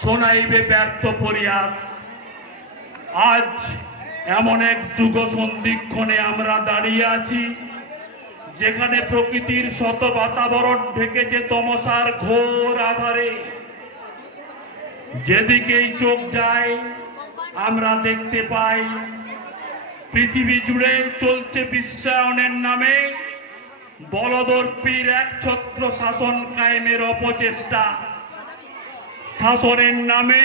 শোনাইবে ব্যর্থ পরিয়াস। আজ এমন এক যুগ সন্ধিক্ষণে আমরা দাঁড়িয়ে আছি যেখানে প্রকৃতির শত বাতাবরণ ঢেকেছে তমসার ঘোর আধারে। যেদিকেই চোখ যায় আমরা দেখতে পাই পৃথিবী জুড়ে চলছে বিশ্বায়নের নামে বলদর্পীর একছত্র শাসন কায়েমের অপচেষ্টা। শাসনের নামে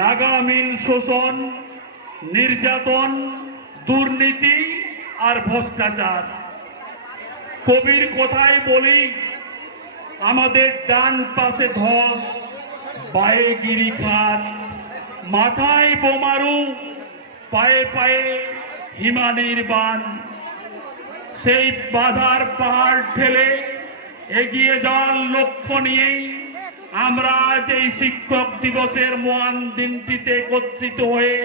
লাগামহীন শোষণ, নির্যাতন, দুর্নীতি আর ভ্রষ্টাচার। কবির কথাই বলি, আমাদের ডান পাশে ধস, বায়ে গিরিখাত, মাথায় বোমারু, পায়ে পায়ে হিমানির বান। সেই বাধার পাহাড় ঠেলে এগিয়ে যাওয়ার লক্ষ্য নিয়েই আমরা আজ এই শিক্ষক দিবসের মহান দিনটিতে একত্রিত হয়ে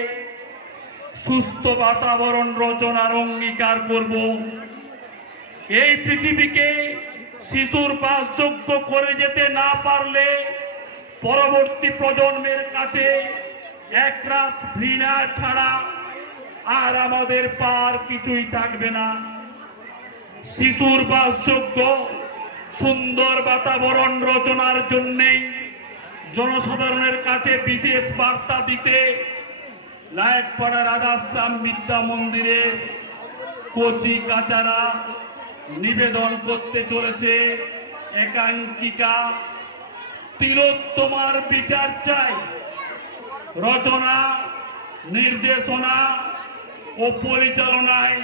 সুস্থ বাতাবরণ রচনার অঙ্গীকার করব। এই পৃথিবীকে শিশুর বাসযোগ্য করে যেতে না পারলে পরবর্তী প্রজন্মের কাছে একরাশ ঘৃণা ছাড়া আর আমাদের পার কিছুই থাকবে না। শিশুর বাসযোগ্য সুন্দর বাতাবরণ রচনার জন্যেই জনসাধারণের কাছে বিশেষ বার্তা দিতে লায়েকপাড়া রাধাশ্যাম বিদ্যা মন্দিরের কচি কাচারা নিবেদন করতে চলেছে একাঙ্কিকা তিলোত্তমার বিচার চাই। রচনা, নির্দেশনা ও পরিচালনায়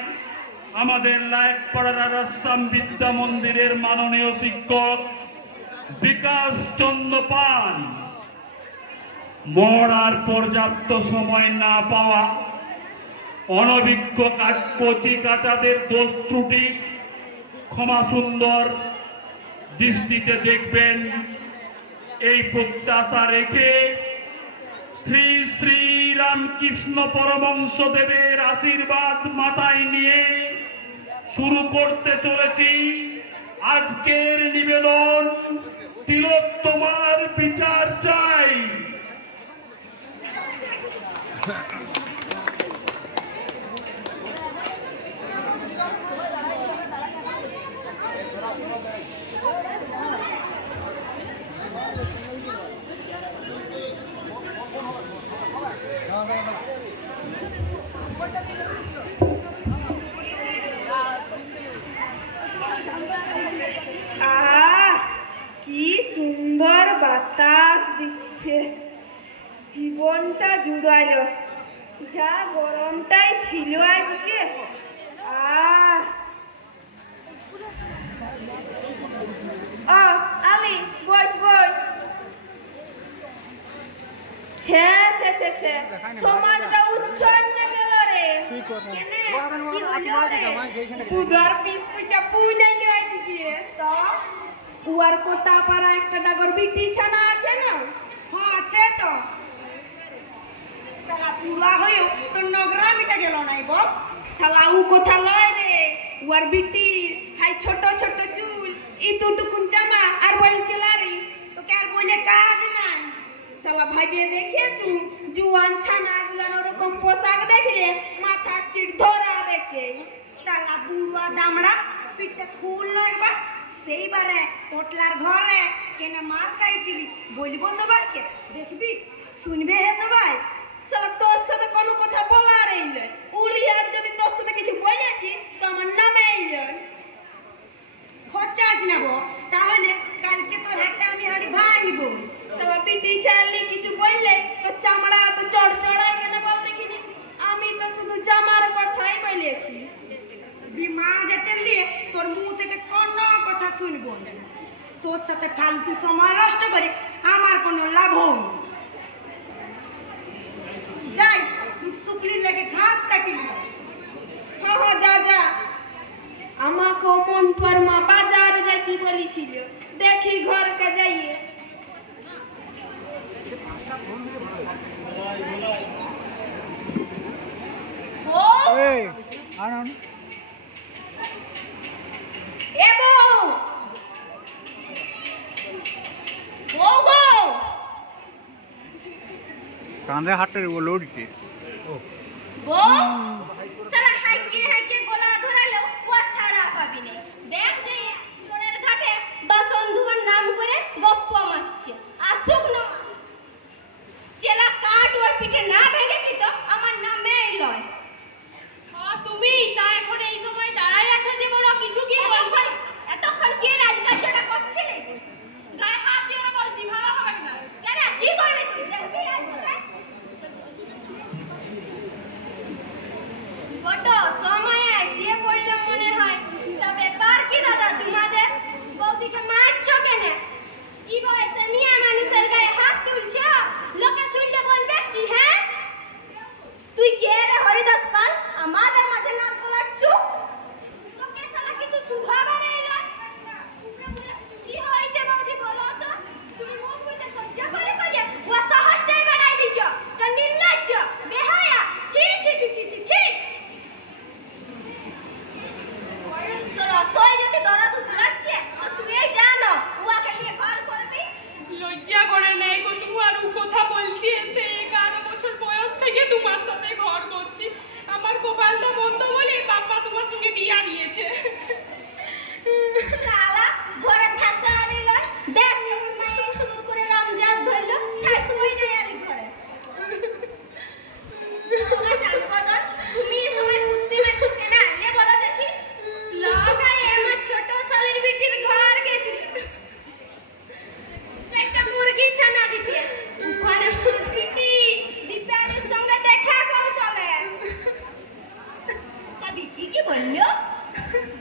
আমাদের লায়েকপাড়া রাধাশ্যাম বিদ্যা মন্দিরের মাননীয় শিক্ষক বিকাশ চন্দ্র পান। মরার পর্যাপ্ত সময় না পাওয়া, অনভিজ্ঞ কচি কাচাদের দোষ ত্রুটি ক্ষমা সুন্দর দৃষ্টিতে দেখবেন এই প্রত্যাশা রেখে শ্রী শ্রী রামকৃষ্ণ পরমহংসদেবের আশীর্বাদ মাথায় নিয়ে শুরু করতে চলেছি আজকের নিবেদন তিলোত্তমার বিচার চাই। কি সুন্দর বাতাস দিচ্ছে, জীবনটা জুড়াইল। যা গরমটাই ছিল আজকে। আলি বস বস। ছে ছে ছে ছে, সমাজটা উচ্ছন্নে গেল রে। উদার পিস্তুটা পুনে গেছে গিয়ে তো উয়ার কোটা পাড়া একটা ডাগর বিটি ছানা আছে না? হ্যাঁ আছে তো। সালা পুরা হইও তো নগরা মিটা গেল নাই বল। শালা উ কথা লয় রে। উয়ার বিটি হাই ছোট ছোট চুল, ইতুটুকুন জামা আর বইল কেলারি। তোকে আর বলে কাজ নাই। শালা ভাইবে দেখিয়েছু জুয়ান ছানা গুলান ওরকম পোশাক দেখলে মাথা চিড় ধরাবে কে। সালা বুড়া দামড়া পিঠটা খুল নইবা সেইবারে ওটলার ঘরে কেন মার খাইছিলি বলবো সবাইকে, দেখবি শুনবে হে সবাই। শালা তোর সাথে কোনো কথা বলার এইলে, উলিয়ার যদি তোর সাথে কিছু বলেছি তো আমার নামে এইলে খরচাস নেব, তাহলে কালকে তোর হাতটা আমি হাড়ি ভাঙব। শালা পিটি চাইলে কিছু বললে তো চামড়া তো চড়চড়ায় কেন বল দেখিনি। আমি তো শুধু জামার কথাই বলেছি। বিমার যেতে নিয়ে তোর মুখ থেকে কোনো কথা শুনবো না। তোর সাথে ফালতু সময় নষ্ট করে আমার কোনো লাভ নেই। যাই শুকলি লেগে ঘাস কাটিলি। হ্যাঁ যা যা। আমাকে মন পর মা বাজার যাইতে বলেছিল, দেখি ঘরকে যাইয়ে। এ বউ, বউ গো। কাঁধে হাতে লড়ছে বউ সালা হাইকে গলা ধরালো ও ছাড়া পাবি না। দেখ যে চোরের ঘাটে বসন্ধুর নাম করে গপ্প মারছে। আসুক না চেলা কাট ওর পিঠে না ভেঙেছি তো আমার নামে লয়। তুমি তা এখন এই সময় দাঁড়াই আছো যে বড় কিছু কি বলবে? এতক্ষণ কে রাজকার্যটা করছিলে? গায়ে হাত দিও না বলছি, ভালো হবে না। কেন কি করবে তুই? দেখবি আজ তোকে বটো সময় আসিয়ে পড়লো মনে হয়। তা ব্যাপার কি দাদা তোমাদের? বৌদিকে মারছো কেন? এই বয়সে মিয়া মানুষের গায়ে হাত তুলছো? লোকে শুনলে বলবে কি? হ্যাঁ তুই কে রে হরিদাস পাল? আমাদের মাঝে নাক গলাচ্ছ। লোকে সালা কিছু শুধাবার এলো। কি হয়েছে বৌদি বলো তো? তুমি মুখ বুঝে সহ্য করে ও সাহসটাই বাড়াই দিচ্ছ। তো নির্লজ্জ বেহায়া ছি ছি ছি ছি ছি ছি। তোর অতই যদি দরদ উতরাচ্ছে তো তুই জানো উয়াকে নিয়ে ঘর করবি। লজ্জা করে নেই গো তোমার কথা বলতে এসে 11 বছর বয়স থেকে তোমার সাথে ঘর করছি। আমার কপালটা মন্দ বলে বাবা তোমার সঙ্গে বিয়া দিয়েছে। শালা ঘরে থাকতে আনি লয়। দেখ কেমন নাই শুরু করে রমজান ধরলো। থাকবই না আর ঘরে। তোমার চালবদন তুমি এই সময় বুদ্ধি মেখে কেন আলে বলো দেখি। লাগাই আমার ছোট শালের বিটির ঘর গেছিল। একটা মুরগি ছানা দিতে। ওখানে বিটি দীপারের সঙ্গে দেখা কল চলে। তা বিটি কি বললো?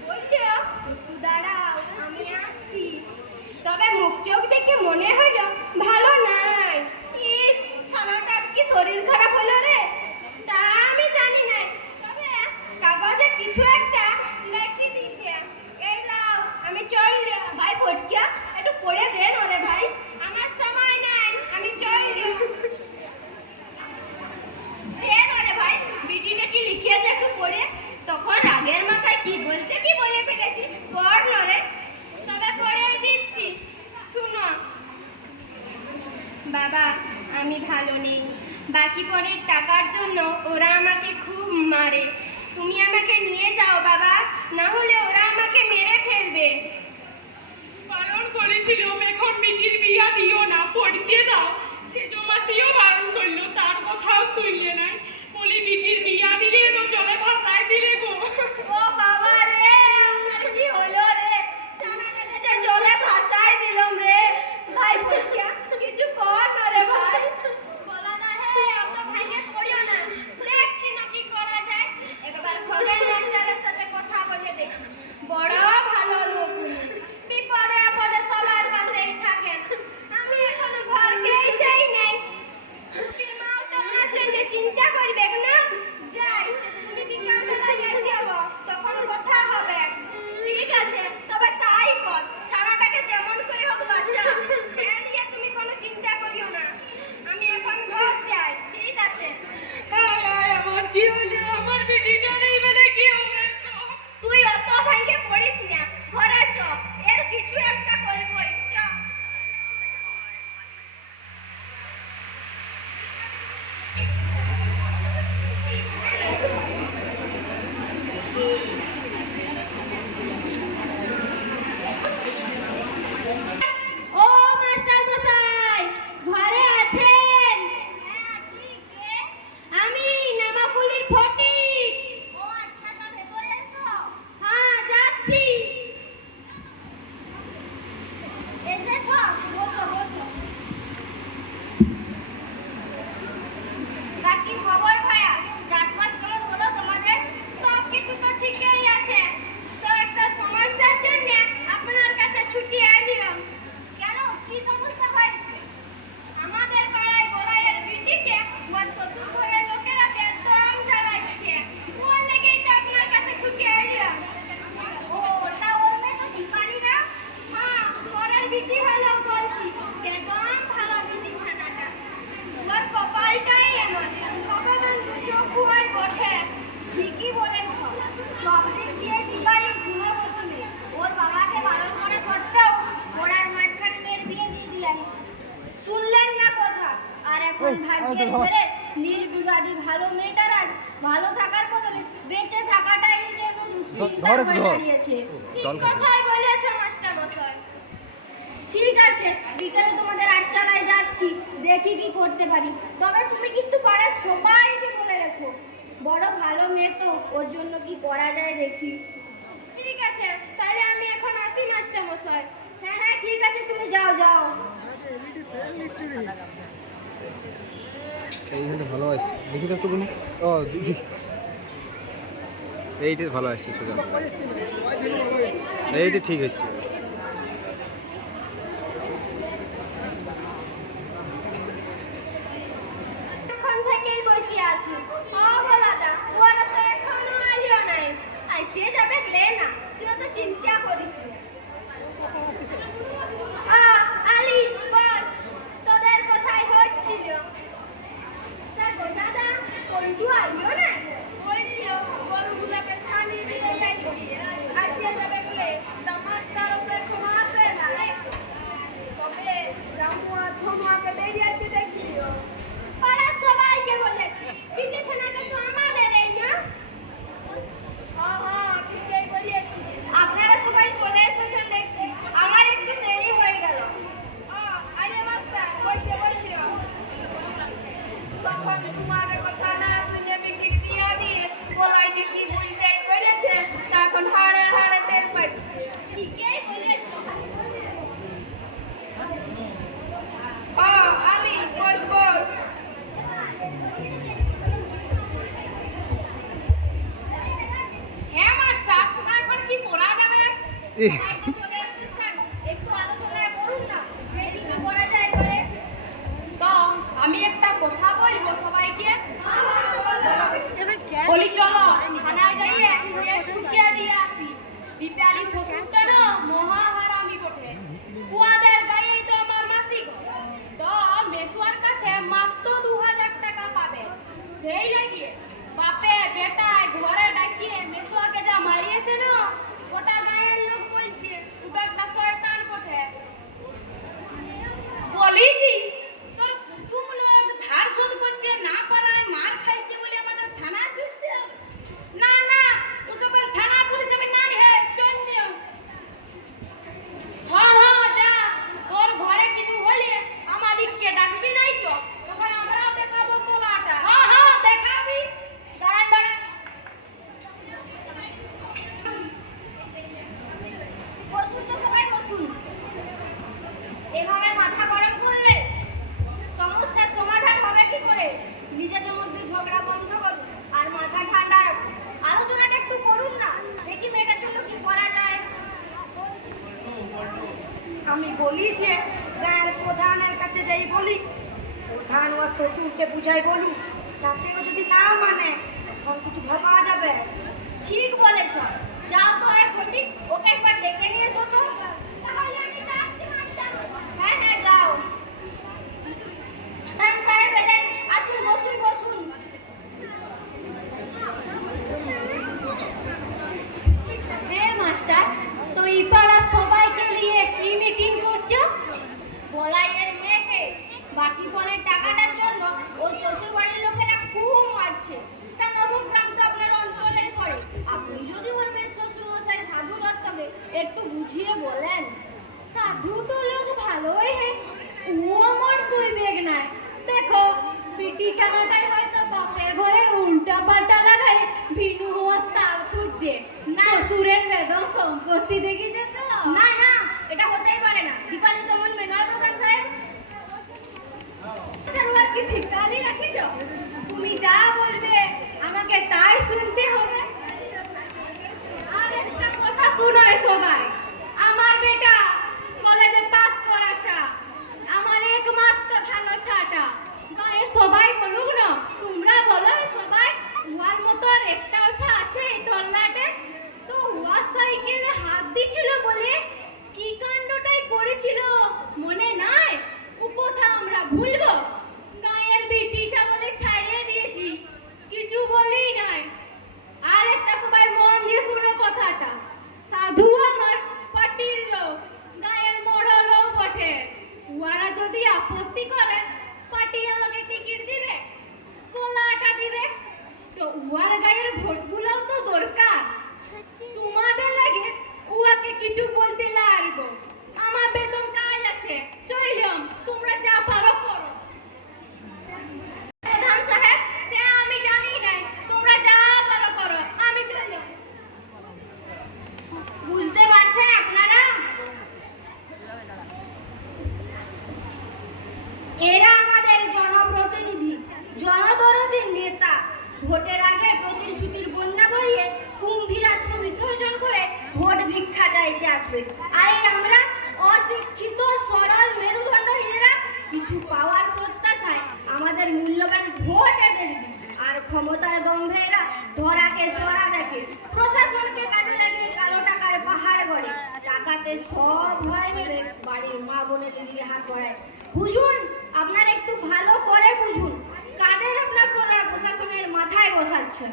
বললো একটু দাঁড়াও আমি আসছি। তবে মুখ চোখ দেখে মনে হলো ভালো নাই। ইস ছানাটা কি শরীর খারাপ হলো রে? তা আমি জানি না। তবে কাগজে কিছু একটা লেখি দিয়েছে। এই নাও আমি চললাম। ভাই ফটকিয়া একটু পড়ে দে না রে ভাই। আমার সময় নাই আমি চললাম। দে না রে ভাই। বিটিটা কি লিখিয়েছে একটু পড়ে। তখন রাগের মাথায় কি বলতে কি বলে ফেলেছি। পড় না রে। তবে পড়ে দিচ্ছি শুনো। বাবা আমি ভালো নেই। বাকি পরের টাকার জন্য ওরা আমাকে খুব মারে। তুমি আমাকে নিয়ে যাও বাবা, না হলে ওরা আমাকে মেরে ফেলবে। বারণ করেছিলাম এখন বিটির বিয়া দিও না, পড়তে দাও। সে জমাসিও বারণ করলো, তার কথাও শুনলে নাই। বলি বিটির বিয়া দিলে এনো জলে ভাসায় দিলে গো। ও বাবা রে আমার কি হলো রে? ছানাটাকে যে জলে ভাসায় দিলাম রে। ভাই ফটকিয়া কিছু কর না রে ভাই। বলা দা হে অত ভেঙে পড়িও না। দেখছি না কি করা যায়। এবার খগেন মাস্টারের সাথে কথা বলে দেখি। বড় ভালো লোক উনি। বিপদে আপদে সবার পাশেই থাকেন। আমি এখনো ঘরকেই চাই নাই। রুটির মাও তো আমার জন্য চিন্তা এখন ভাগ্যের ধরে নির্বিবাদী ভালো মেয়েটার আজ ভালো থাকার বদলে বেঁচে থাকাটাই যেন দুশ্চিন্তার হয়ে দাঁড়িয়েছে। ঠিক কথাই বলেছ মাস্টার মশাই। ঠিক আছে, বিকেলে তোমাদের আটচালায় যাচ্ছি, দেখি কি করতে পারি। তবে তুমি কিন্তু পাড়ার সবাইকে বলে রেখো, বড় ভালো মেয়ে তো, ওর জন্য কি করা যায় দেখি। ঠিক আছে, তাহলে আমি এখন আসি মাস্টার মশাই। হ্যাঁ হ্যাঁ ঠিক আছে, তুমি যাও যাও। এইখানে ভালো আছে, দেখি তো একটু বলি। ও এইটা ভালো আসছে, সোজা এইটা ঠিক হচ্ছে। এখন থেকেই বসে আছি। ও বলাদা, ওরা তো এখনো আইলো নাই। আইসিয়ে যাবে লে না, তুই তো চিন্তা করিস না। আলি বস, তোদের কোথায় হচ্ছিল? তা গো দাদা, কন্টু আইলো না? ওইলিও গরুগুলোকে ছানি দিয়ে গেছে। আইসিয়ে যাবে বলে তা মাস্টারও তো এখনো আসে না। তবে রামুয়া ধনুয়াকে বেরিয়েছে দেখিও। পাড়ার সবাইকে বলেছি, বিটিছানাটা তো আমাদেরই না? হ্যাঁ ঠিকই বলেছি। আপনারা সবাই চলে এসেছেন দেখছি, আমার একটু দেরি হয়ে গেল। আরে মাস্টার, বসে বসে তখন তোমাদের কথা না শুনে বিক্রির বিয়া দিয়ে বলাই যে কি বুঝতেই পেরেছে, তা এখন হাড়ে হাড়ে তেল পাচ্ছে। ঠিকই বলেছ। আলি বস বস। হ্যাঁ মাস্টার, এখন কি পড়া যাবে? এই তো চলে এসেছেন, একটু আলোচনা করুন না, দেখি কি করা যায় করে। তো আমি একটা কথা বলবো সবাইকে। বলি চলো থানায় যাইয়ে কেস ঠুকিয়ে দিয়ে আসি। দীপালি শ্বশুরটা না মহা হারামি বটে। উহাদের গায়েই তো আমার মাসিক হয়। তো মেসুয়ার কাছে মাত্র 2000 টাকা পাবে। সেই লাগিয়ে বাপে বেটায় ঘরে ডাকিয়ে মেসুয়াকে যা মারিয়েছে না, ওটা গায়ের লোক বলছে ওটা একটা শয়তান বটে। বলি কি তোর কুটুম লোক ধার শোধ করতে না পারায় মার খাইছে বলে আমাদের থানা ছুটতে হবে? না না, ও সকল থানা পুলিশ আমি নাই হে, চল যাও। হ্যাঁ যা, তোর ঘরে কিছু হলে আমাদিগকে ডাকবি নাই তো, তখন আমরাও দেখাবো তোলাটা। হ্যাঁ দেখাবি, দাঁড়া দাঁড়া। বসুন তো সবাই বসুন। এভাবে মাথা গরম করলে সমস্যার সমাধান হবে কি করে? নিজেদের মধ্যে ঝগড়া বন্ধ করুন আর মাথা ঠান্ডা রাখুন। আলোচনাটা একটু করুন না, দেখি মেয়েটার জন্য কি করা যায়। আমি বলি যে গায়ের প্রধানের কাছে যাই বলি, প্রধান ও শ্বশুরকে বুঝাই বলি, তাতেও যদি না মানে তখন কিছু ভাবা যাবে। ঠিক বলেছ, যাও তো এক ঘটি, ওকে একবার ডেকে নিয়ে এসো তো। তাহলে আমি যাচ্ছি মাস্টার। হ্যাঁ হ্যাঁ যাও। প্রধান সাহেব এলেন, আসুন বসুন বসুন। হ্যাঁ মাস্টার, তো এই পাড়ার সবাইকে নিয়ে কি মিটিং করছো? বলাইয়ের মেয়েকে বাকি বলে টাকাটার জন্য ও শ্বশুর বাড়ির লোকেরা খুব মারছে। তা নবগ্রাম তো আপনার অঞ্চলেই পড়ে। আপনি যদি বলবেন শ্বশুর মশাই সাধু দত্তকে একটু বুঝিয়ে বলেন। সাধু তো লোক ভালোই হ্যাঁ, ও আমার করবে না। দেখো পিটি চানাটাই হয়তো বাপের ঘরে উল্টা পাল্টা লাগায় ভিনু হওয়ার তাল খুঁজছে না। শ্বশুরের বেদম সম্পত্তি দেখেছে তো? না না, এটা হতেই পারে না। দীপালি তো মন মে নয় প্রধান সাহেব। আর কি ঠিকানি রাখিছ? তুমি যা বলবে আমাকে তাই শুনতে হবে। আর একটা কথা শোনায় সবাই, আমার বেটা কলেজে পাস করাছা, আমার একমাত্র ভালো ছাটা। গায়ে সবাই বলুক না, তোমরা বলো সবাই উহার মতো আর একটা ওছা আছে এই তল্লাটে। তো উহা সাইকেলে হাত দিছিল বলে কি কাণ্ডটাই করেছিল মনে নাই? ও কথা আমরা ভুলবো? গায়ের বিটিটা বলে ছাড়িয়ে দিয়েছি, কিছু বলেই নাই। আর একটা সবাই মন দিয়ে শুনো কথাটা, সাধু আমার পাটির লোক, গায়ের মোড় লোক বটে। উহারা যদি আপত্তি করে পাটি আমাকে ঠিক ভোটের আগে প্রতিশ্রুতির বন্যা বইয়ে কুম্ভীরাশ্রু বিসর্জন করে ভোট ভিক্ষা চাইতে আসবে। আর এই আমরা অশিক্ষিত সরল মেরুদণ্ডহীনেরা কিছু পাওয়ার প্রত্যাশায় আমাদের মূল্যবান ভোট এদের দিই। আর ক্ষমতার দম্ভে এরা ধরাকে সরা দেখে, প্রশাসনকে কাজে লাগিয়ে কালো টাকার পাহাড় গড়ে, টাকাতে সব ভয় মেরে বাড়ির মা বোনেদের হাত বাড়ায়। বুঝুন, আপনারা একটু ভালো করে বুঝুন কাদের আপনার প্রশাসনের মাথায় বসাচ্ছেন।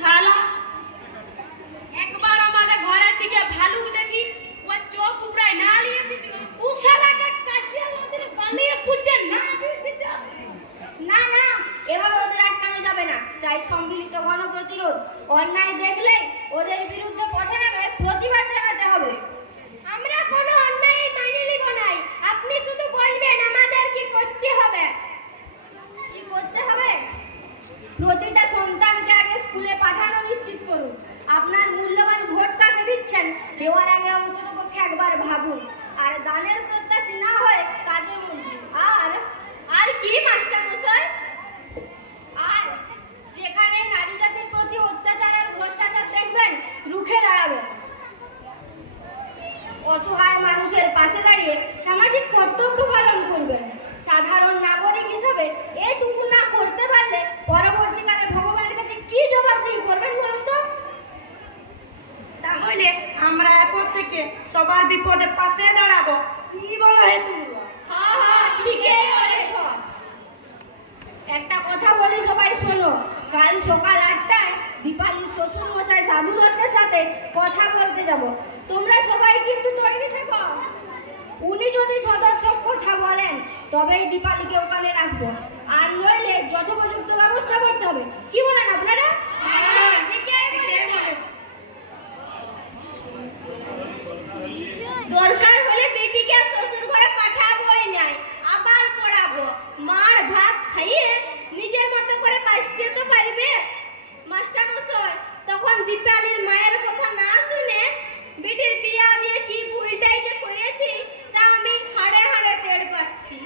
শালা একবার আমাদের ঘরের দিকে ভালুক দেখি ও চোখ উপড়ায় না লিয়েছি তুই উশালাকে কাটিয়ে ওদের বানিয়ে পুঁতে না দিতে। না না, এভাবে ওদের আটকানো যাবে না। চাই সম্মিলিত গণপ্রতিরোধ। অন্যায় দেখলে ওদের বিরুদ্ধে পথে নেমে প্রতিবাদ জানাতে হবে। আমরা কোনো অন্যায় মেনে নিব না। আপনি শুধু বলবেন আমাদের কি করতে হবে। কি করতে হবে? প্রতিটা সন্তানকে আগে স্কুলে পাঠানো নিশ্চিত করুন। আপনার মূল্যবান ভোট কাকে দিচ্ছেন দেওয়ার আগে অন্ততপক্ষে একবার ভাবুন। আর দানের প্রত্যাশী না হয়ে কাজে মন দিন। আর কি মাস্টার মশাই? আর যেখানে নারী জাতির প্রতি অত্যাচার আর ভ্রষ্টাচার দেখবেন রুখে দাঁড়াবেন। অসহায় মানুষের পাশে দাঁড়িয়ে সামাজিক কর্তব্য পালন করবেন। সাধারণ নাগরিক হিসাবে এটুকু না করতে পারলে পরবর্তীকালে ভগবানের কাছে কি জবাবদিহি করবেন বলুন তো? তাহলে আমরা এরপর থেকে সবার বিপদে পাশে দাঁড়াবো। কি বলো হে তোমরা? হ্যাঁ, ঠিকই বলেছ। একটা কথা বলি, সবাই শোনো। কাল সকাল 8টায় দীপালির শ্বশুর মশাই সাধু দত্তের সাথে কথা বলতে যাব। তোমরা সবাই কিন্তু তৈরি থেকো। উনি যদি সদর্থক কথা বলেন তবেই দীপালিকে ওখানে রাখবো, আর নইলে যথোপযুক্ত ব্যবস্থা করতে হবে। কি বলেন আপনারা? দরকার হলে বেটিকে শ্বশুর ঘরে পাঠাবোই নাই, আবার পড়াবো। মার ভাত খাইয়ে নিজের মতো করে বাঁচতে তো পারবে। মাস্টার মশাই, তখন দীপালির মায়ের কথা না শুনে বেটির বিয়া দিয়ে কি ভুলটাই যে করেছি তা আমি হাড়ে হাড়ে টের পাচ্ছি।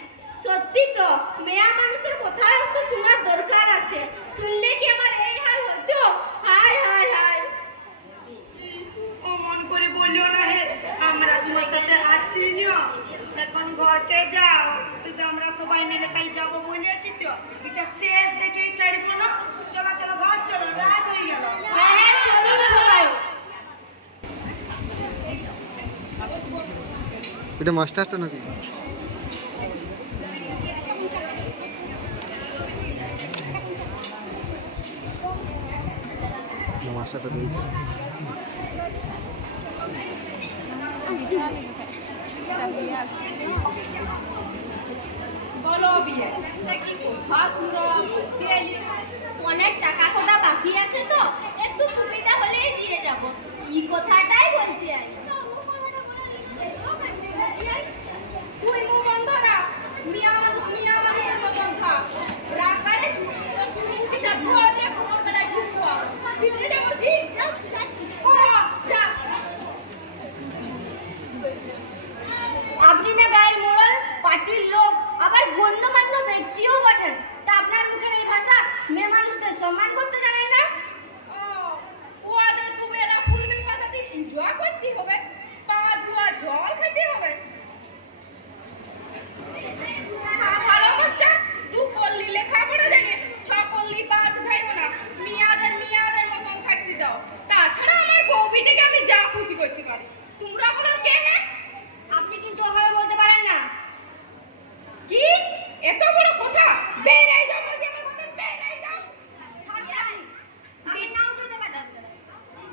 সত্যি তো মেয়া মানুষের কথা একটু শোনার দরকার আছে। শুনলে কি আমার এই হাল হতো? হায় হায় হায়। অমন করে বলিও না হে, আমরা তোমার সাথে আছি না। এখন ঘরকে যাও, আমরা সবাই মিলে কাল যাবো বলেছি তো। এটা শেষ দেখেই ছাড়বো না। চলো চলো ঘর চলো, রাত হয়ে গেল। হ্যাঁ, চলুন সবাই। এটা মাস্টারটা নাকি? মাস্টারটা দেখি। বলো বিয়ে কি ভাত অনেক টাকা কোটা বাকি আছে তো, একটু সুবিধা হলেই দিয়ে যাব। এই কথাটাই বলতে আই। তুই মু বন্ধ না, মিয়া মানুষের মতন খা। রাগারে চুরিঙ্গি যাচ্ছ যে কোনো করাই ঢুকবো। ভিতরে যাবো জি? যা। আপনি না গায়ের মোড়ল, পার্টির লোক, আবার গণ্যমান্য ব্যক্তিও বটেন। তা আপনার মুখের এই ভাষা মেয়ে মানুষদের সম্মান করতে জানেন না? ওদের তুমি এরা ফুলবি পাতা দিয়ে এনজয় করতে হবে, পা ধোয়া জল খেতে হবে। ভালো মাস্টার, দু পল্লি লেখা করে জানে, ছ পল্লি বাদ ছাড়বো না। মিয়াদের মতন থাকতে দাও। তাছাড়া আমার বউ বিটিকে আমি যা খুশি করতে পারি। তোমরা বলো কে? হ্যাঁ, আপনি কিন্তু ওভাবে বলতে পারেন না। কি এত বড় কথা? বেরাই যাও বলছি, আমার কথা বেরাই যাও। আপনি নাও যেতে পারেন।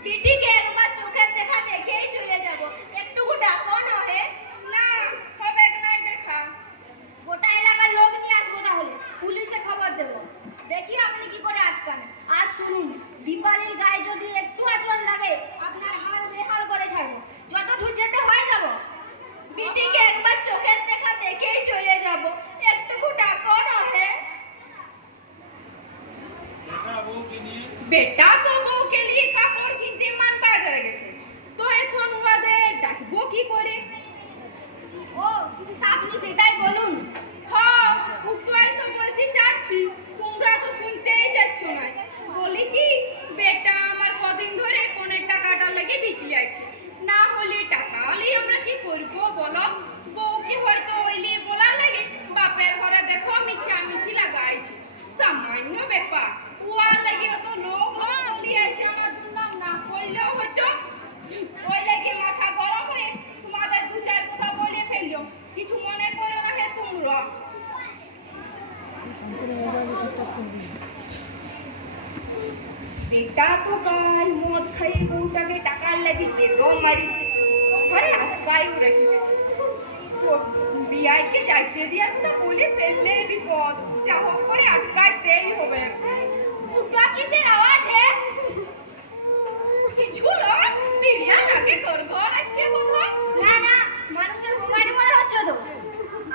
বিটিকে একবার চোখের দেখা দেখেই চলে যাব। একটুকু ডাকো নহে। না, হবে নাই দেখা। গোটা এলাকার লোক নিয়ে আসবো, তাহলে পুলিশে খবর দেবো। দেখি আপনি কি করে আটকান। আর শুনুন, দীপালির গায়ে যদি একটু আঁচড় লাগে আপনার হাল বেহাল করে ছাড়বো। যত দূর যেতে হয়ে যাবো। বিটিকে একবার চোখের দেখা দেখেই চলে যাব। একটুকু ডাকো নহে। বেটা তো বউকে নিয়ে কাপড় কিনতে মান বাজারে গেছে, তো এখন ওদের ডাকবো কি করে? ও, তা আপনি সেটাই বলুন। হ্যাঁ, উঠোই তো বলতে চাচ্ছি, তোমরা তো শুনতেই যাচ্ছ না। বেটা তো গাই মদ খাইয়ে বউটাকে টাকার লাগি বেগম মারি ঘরে আটকাই রেখে বিয়াইকে যাইতে দিয়ে তো বলে ফেললে বিপদ যা হোক করে আটকাইতেই হবে। ফুটা কিসের আওয়াজ है কিছু নয় বিরিয়ার আগে গড়গড় আছে কোথায় না না মানুষের গোগানি মনে হচ্ছে তো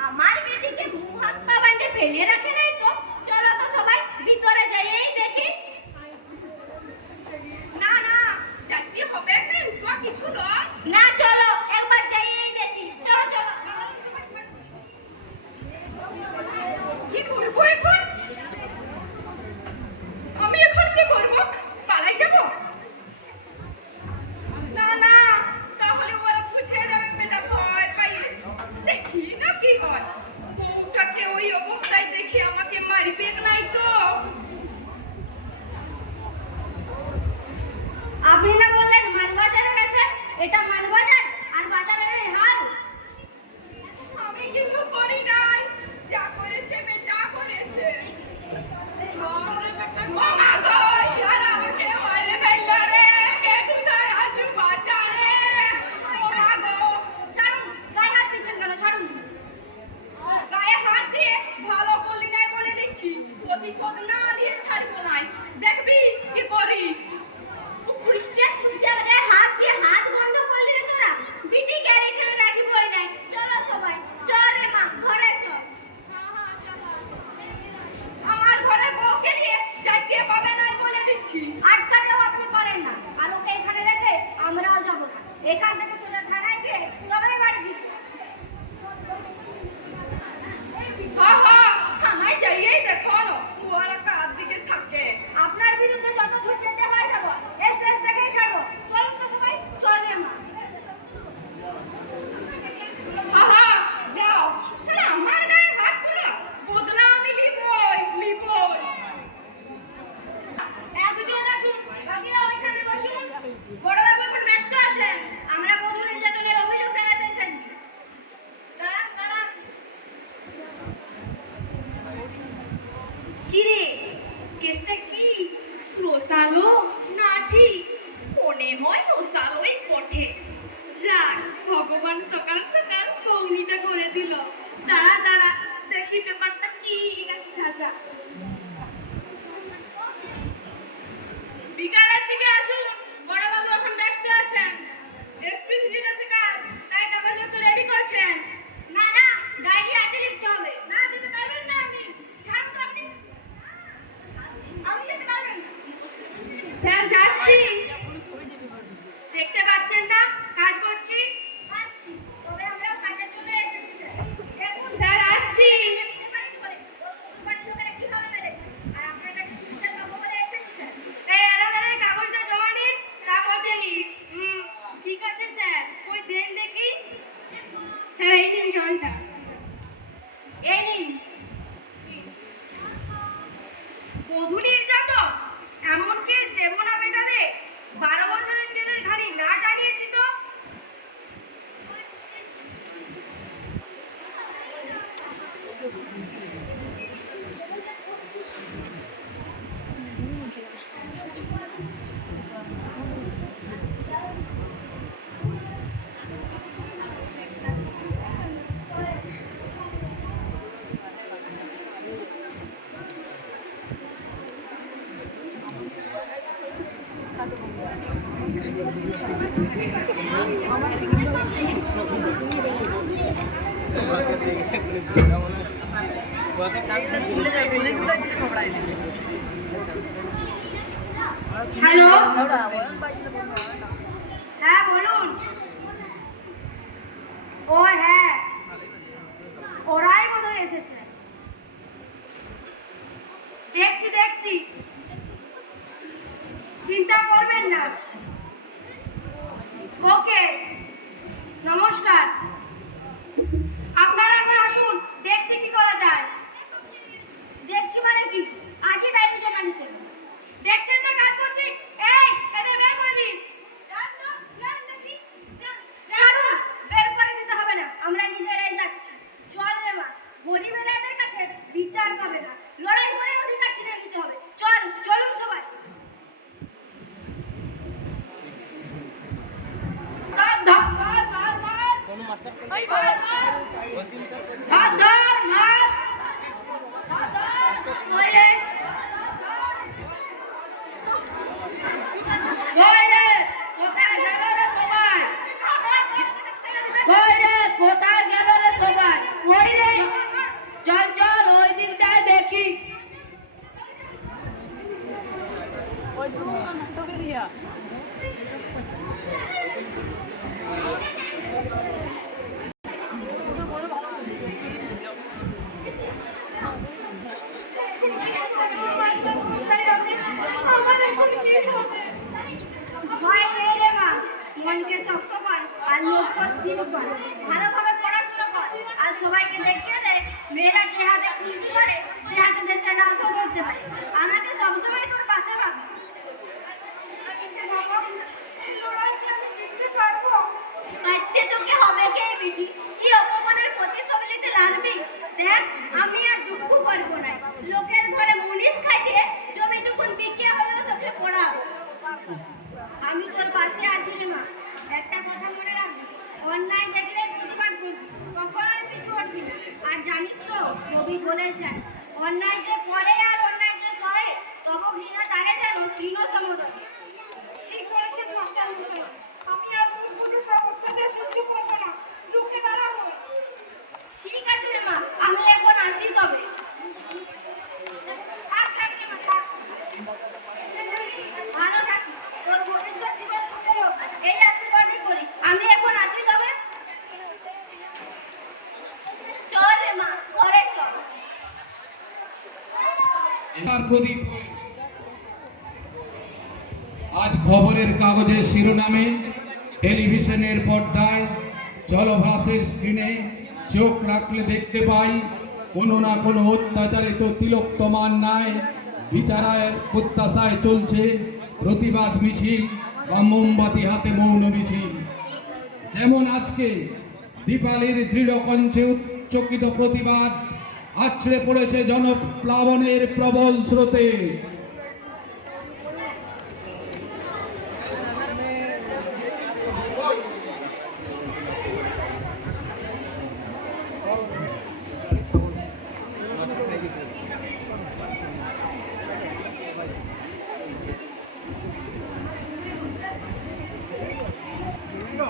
আমার বেটিকে মুখ হাত পা বাঁধে ফেলে রাখে নাই তো চলো তো সবাই ভিতরে যাইয়েই দেখি না না যাইতে হবে না ফুটা কিছু নয় না চলো একবার যাইয়েই দেখি চলো চলো কি করবো এখন আমি এখন কি করবো পালাই যাবো না না তাহলে ওরা বুঝে যাবে বেটা ভয় পাইয়েছে দেখি না কি হয় বউটাকে ওই অবস্থায় দেখে আমাকে মারিবে নাই তো আপনি না বললেন মানবাজারে গেছে এটা মানবাজার আর বাজারের এই হাল আমি কিছু করি নাই যা করেছে বেটা করেছে ও মা গো ইয়ার আমাকে মারে ফেললো রে কে কোথায় আছো বাজারে ও মা গো ছাড়ুন গায়ে হাত দিচ্ছেন কেন ছাড়ুন গায়ে হাত দিয়ে ভালো করলি নাই বলে দিচ্ছি প্রতিশোধ না নিয়ে ছাড়বো নাই দেখবি কি করি ক্রিশ্চিয়ান সুচার গায়ে হাত দিয়ে হাত বন্ধ করলি রে তোরা বিটি গেলে খেলে রাখি বই নাই চলো সবাই চল রে মা ঘরে চল আমার ঘরের বউকে নিয়ে যাইতে পাবে নাই বলে দিচ্ছি আটকাতেও আপনি পারেন না আর ওকে এখানে রেখে আমরাও যাবো না এখান থেকে সোজা থানায় গিয়ে তবেই বাড়ি ফিরবো থানায় যাইয়েই দেখো না ওরা কার দিকে থাকে আপনার বিরুদ্ধে যত দূর যেতে হয় যাবো এই শেষ দেখেই ছাড়বো চলুন তো সবাই চল রে মা যাও শালা আমার গায়ে হাত তুলো বদলা আমি লিবই দুজন আসুন বাকিরা ওইখানে বসুন বড়বাবু এখন ব্যস্ত আছেন আমরা বধূ নির্যাতনের অভিযোগ জানাতে এসেছি দাঁড়ান দাঁড়ান কি রে কেসটা কি রোসালো না ঠিক মনে হয় রোসালোই পথে যাক ভগবান সকাল সকাল মৌনিটা করে দিল দাঁড়া দাঁড়া দেখি ব্যাপারটা কি ঠিক আছে চাচা বিকালের দিকে আসুন বড়বাবু এখন ব্যস্ত আছেন এসপি ভিজিট আছে কাল তাই কাগজপত্র রেডি করছেন না না ডায়েরি আজই লিখতে হবে না দিতে পারবেন না আপনি ছাড়ুন তো আপনি আপনি দিতে পারবেন না স্যার যাচ্ছি দেখতে পাচ্ছেন না কাজ করছি আসছি তবে আমরাও কাজের জন্য এসেছি স্যার দেখুন স্যার আসছি দিতে পারেন বলে ও শ্বশুরবাড়ির লোকেরা কিভাবে মেরেছে আর আপনার কাছে সুবিচার পাবো বলে এসেছি স্যার এই আলাদার কাগজটা জমা নিন তারপর দেখি ঠিক আছে স্যার ওই দেন দেখি স্যার এই নিন জলটা এই নিন বধূ নির্যাতন এমন কেস দেব না বেটা রে 12 বছরের জেলের ঘানি না টানিয়েছি তো হ্যালো হ্যাঁ বলুন ও হ্যাঁ ওরাই বোধহয় এসেছে দেখছি দেখছি চিন্তা করবেন না ওকে নমস্কার আপনারা এখন আসুন দেখছি কি করা যায় দেখছি মানে কি আজই ডায়েরি জমা নিতে হবে। দেখছেন না কাজ করছি এই এদের বের করে দিন ছাড়ুন বের করে দিতে হবে না আমরা নিজেরাই যাচ্ছি চল রে মা গরিবেরা এদের কাছে বিচার ছাড় পাবে না, লড়াই করে অধিকার ছিনিয়ে নিতে হবে। চলুন সবাই। কোথায় গেল রে সবাই? ওই রে, চল ওই দিকটায় দেখি। ভয় নেই রে মা, মনকে শক্ত কর আর লক্ষ্য স্থির কর, ভালোভাবে পড়াশোনা কর আর সবাইকে দেখিয়ে দে মেয়েরা যে হাতে ফুলকি ধরে সে হাতে দেশের রাজও করতে পারে। আমাকে সবসময় তোর পাশে পাবে। পারতে তোকে হবে কে বিটি? কি অপমানের প্রতিশোধ নিতে লাগবি? দেখ আমি আর দুঃখ করবো না, লোকের ঘরে মুনিশ খাটিয়ে জমিটুকুন বিকিয়ে হবে তোকে পড়াবো। আমি তোর পাশে আছি রে মা। একটা কথা মনে রাখবি, অন্যায় দেখলে প্রতিবাদ করবি, কখনোই পিছু হটবি না। আর জানিস তো কবি বলেছেন, অন্যায় যে করে আর অন্যায় যে সহে তব ঘৃণা তারে যেন তৃণ সমুদয়। ঠিক বলেছেন মাস্টার মশাই। আমি আর কোনো পুরুষ অত্যাচার সহ্য করবো না, রুখে দাঁড়াবো। ঠিক আছে রে মা, আমি এখন আসি তবে। থাক রে মা, থাক। ভালো থাকিস, তোর ভবিষ্যৎ জীবন সুখের হোক এই আশীর্বাদই করি। আমি এখন আসি তবে। চল রে মা, ঘরে চল। এবার প্রদীপ আজ খবরের কাগজের শিরোনামে, টেলিভিশনের পর্দায়, জলভাসের স্ক্রিনে চোখ রাখলে দেখতে পাই কোনো না কোনো অত্যাচারিত তিলোত্তমার ন্যায় বিচারের প্রত্যাশায় চলছে প্রতিবাদ মিছিল বা মোমবাতি হাতে মৌন মিছিল। যেমন আজকে দীপালির দৃঢ় কণ্ঠে উচ্চকিত প্রতিবাদ আছড়ে পড়েছে জনপ্লাবনের প্রবল স্রোতে।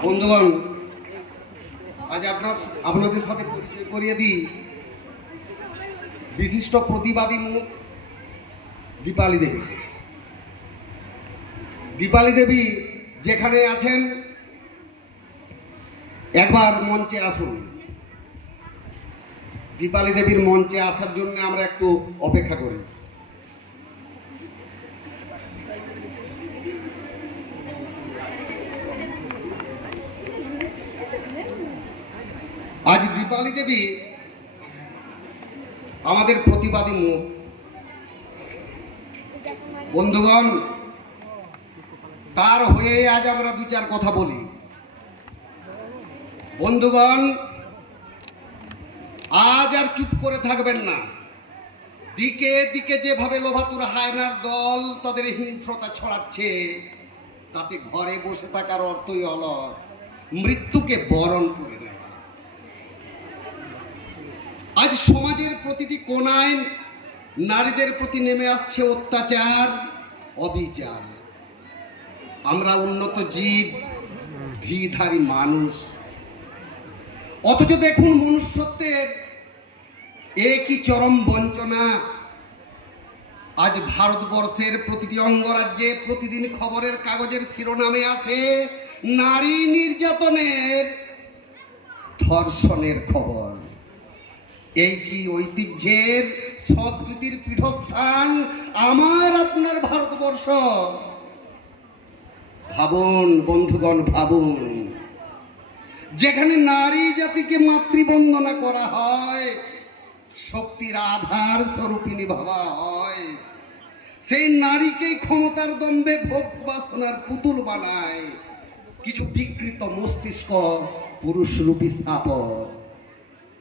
বন্ধুগণ, আজ আপনাদের সাথে পরিচয় করিয়ে দিই বিশিষ্ট প্রতিবাদী মুখ দীপালি দেবী। দীপালি দেবী যেখানে আছেন একবার মঞ্চে আসুন। দীপালি দেবীর মঞ্চে আসার জন্য আমরা একটু অপেক্ষা করি। আজ দীপালি দেবী আমাদের প্রতিবাদী মুখ। বন্ধুগণ, তার হয়ে আজ আমরা দু চার কথা বলি। বন্ধুগণ, আজ আর চুপ করে থাকবেন না। দিকে দিকে যেভাবে লোভাতুর হায়নার দল তাদের হিংস্রতা ছড়াচ্ছে, তাতে ঘরে বসে থাকার অর্থই হলো মৃত্যুকে বরণ করে নেয়। আজ সমাজের প্রতিটি কোণায় নারীদের প্রতি নেমে আসছে অত্যাচার, অবিচার। আমরা উন্নত জীব, ধীধারী মানুষ, অথচ দেখুন মনুষ্যত্বের একই চরম বঞ্চনা। আজ ভারতবর্ষের প্রতিটি অঙ্গরাজ্যে প্রতিদিন খবরের কাগজের শিরোনামে আছে নারী নির্যাতনের, ধর্ষণের খবর। এই কি ঐতিহ্যের, সংস্কৃতির পীঠস্থান আমার আপনার ভারতবর্ষ? ভাবুন বন্ধুগণ, ভাবুন, যেখানে নারী জাতিকে মাতৃবন্দনা করা হয়, শক্তির আধার স্বরূপিণী ভাবা হয়, সেই নারীকেই ক্ষমতার দম্ভে ভোগ বাসনার পুতুল বানায় কিছু বিকৃত মস্তিষ্ক পুরুষরূপী স্থাপক।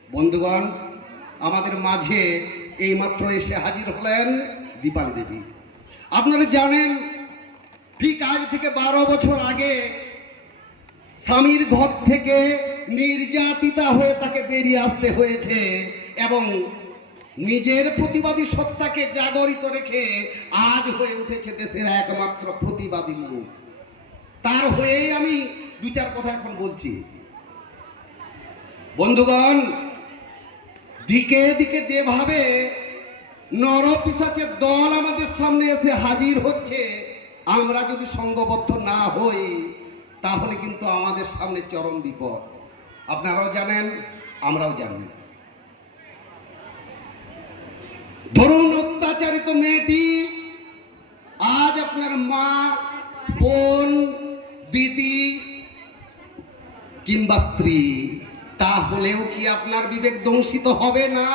বন্ধুগণ, আমাদের মাঝে এইমাত্র এসে হাজির হলেন দীপালি দেবী। আপনারা জানেন ঠিক আজ থেকে 12 বছর আগে স্বামীর ঘর থেকে নির্যাতিতা হয়ে তাকে বেরিয়ে আসতে হয়েছে এবং নিজের প্রতিবাদী সত্তাকে জাগরিত রেখে আজ হয়ে উঠেছে দেশের একমাত্র প্রতিবাদী মুখ। তার হয়েই আমি 2-4 কথা এখন বলছি। বন্ধুগণ, দিকে দিকে যেভাবে নরপিশাচের দল আমাদের সামনে এসে হাজির হচ্ছে, আমরা যদি সংঘবদ্ধ না হই তাহলে কিন্তু আমাদের সামনে চরম বিপদ। আপনারাও জানেন, আমরাও জানি। ধরুন অত্যাচারিত মেয়েটি আজ আপনার মা, বোন, দিদি কিংবা স্ত্রী, তাহলেও কি আপনার বিবেক দংশিত হবে না?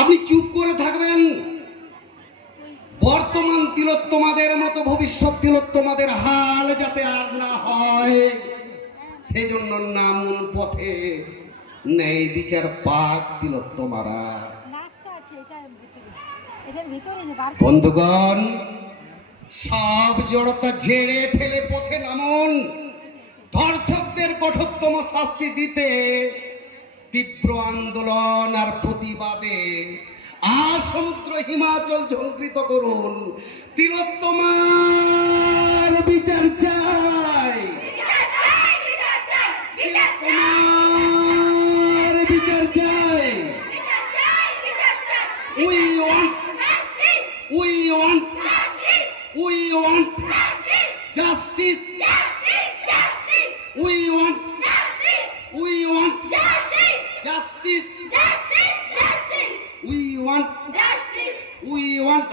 আপনি চুপ করে থাকবেন? বর্তমান তিলোত্তমাদের মতো ভবিষ্যৎ তিলোত্তমাদের হাল যাতে আর না হয় সেজন্য নামুন পথে, ন্যায় বিচার পাক তিলোত্তমারা। বন্ধুগণ, সব জড়তা ঝেড়ে ফেলে পথে নামুন। ধর্ষকদের কঠোরতম শাস্তি দিতে তীব্র আন্দোলন আর প্রতিবাদে আর সমুদ্র হিমাচল ঝঙ্কৃত করুন। তিলোত্তমার বিচার চাই, তিলোত্তমার বিচার চাই। We want justice. We want justice. We want justice. We want justice. We want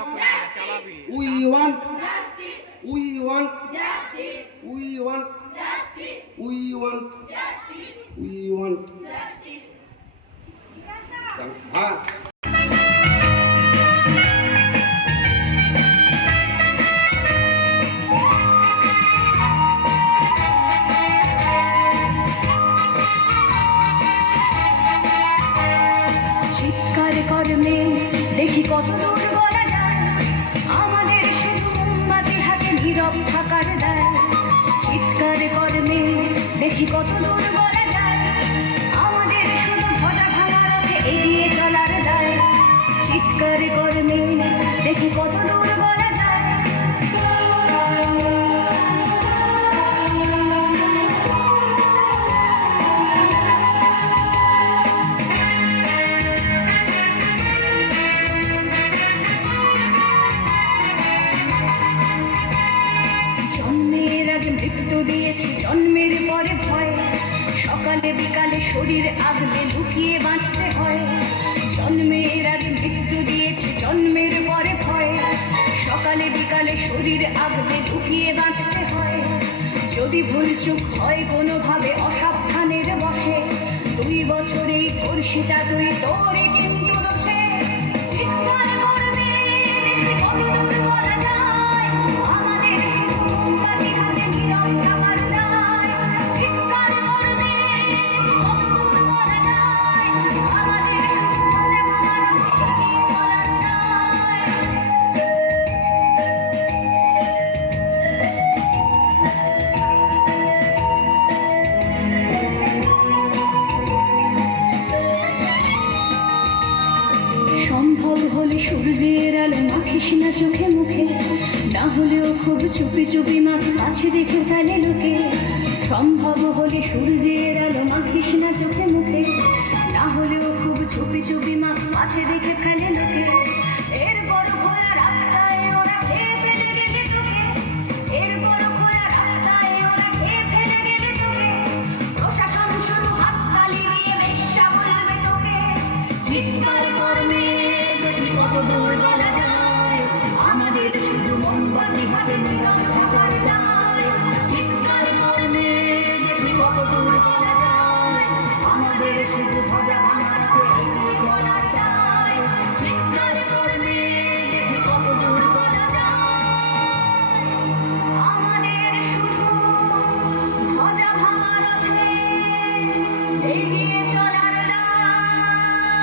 justice. We want justice. We want justice. We want justice. We want justice. হ্যাঁ, দেখি কত দূর বলা যায়, আমাদের শুধু মোমবাতি হাতে নীরব থাকার দায়। চিৎকার কর্মে দেখি কত দূর বলা যায়, আমাদের শুধু ভজা ভাঙা রথে এগিয়ে চলার দায়। চিৎকার কর্মে দেখি কত দূর বলা যায়। মৃত্যু দিয়েছি জন্মের পরে ভয়, সকালে বিকালে শরীর আগলে লুকিয়ে বাঁচতে হয়। জন্মের আগে মৃত্যু দিয়েছি জন্মের পরে ভয়, সকালে বিকালে শরীর আগলে লুকিয়ে বাঁচতে হয়। যদি ভুলচুক হয় কোনোভাবে অসাবধানের বসে, 2 বছরেই ধর্ষিতা তুই, তোরে কিন্তু দোষে। চিৎকার করবে দেখি কত দূর বলা যায়, আমাদের শুধু মোমবাতি হাতে নীরব থাকার দায়। চিৎকার করবে দেখি কত দূর বলা যায়, আমাদের শুধু ভজা ভাঙা রথে এগিয়ে চলার দায়। সম্ভব হলে সূর্যের আলো মাখিস না চোখে মুখে, না হলেও খুব চুপি চুপি মাখ কাছে দেখে ফেলে লোকে। সম্ভব হলে সূর্যের আলো মাখিস না চোখে মুখে, না হলেও খুব চুপি চুপি মাখ কাছে দেখে ফেলে লোকে। এরপর খোলা রাস্তায় ওরা খেয়ে ফেলে গেলে তোকে, এরপর খোলা রাস্তায় ওরা খেয়ে ফেলে গেলে তোকে। প্রশাসন শুধু হাততালি দিয়ে বেশ্যা বলবে তোকে। চিৎকার করবে দেখি কত দূর বলা যায়, আমাদের শুধু মোমবাতি হাতে নীরব থাকার দায়। চিৎকার করবে দেখি কত দূর বলা যায়, আমাদের শুধু ভজা ভাঙা রথে এগিয়ে চলার দায়। চিৎকার করবে দেখি কত দূর বলা যায়, আমাদের শুধু ভজা ভাঙা রথে এগিয়ে চলার দায়।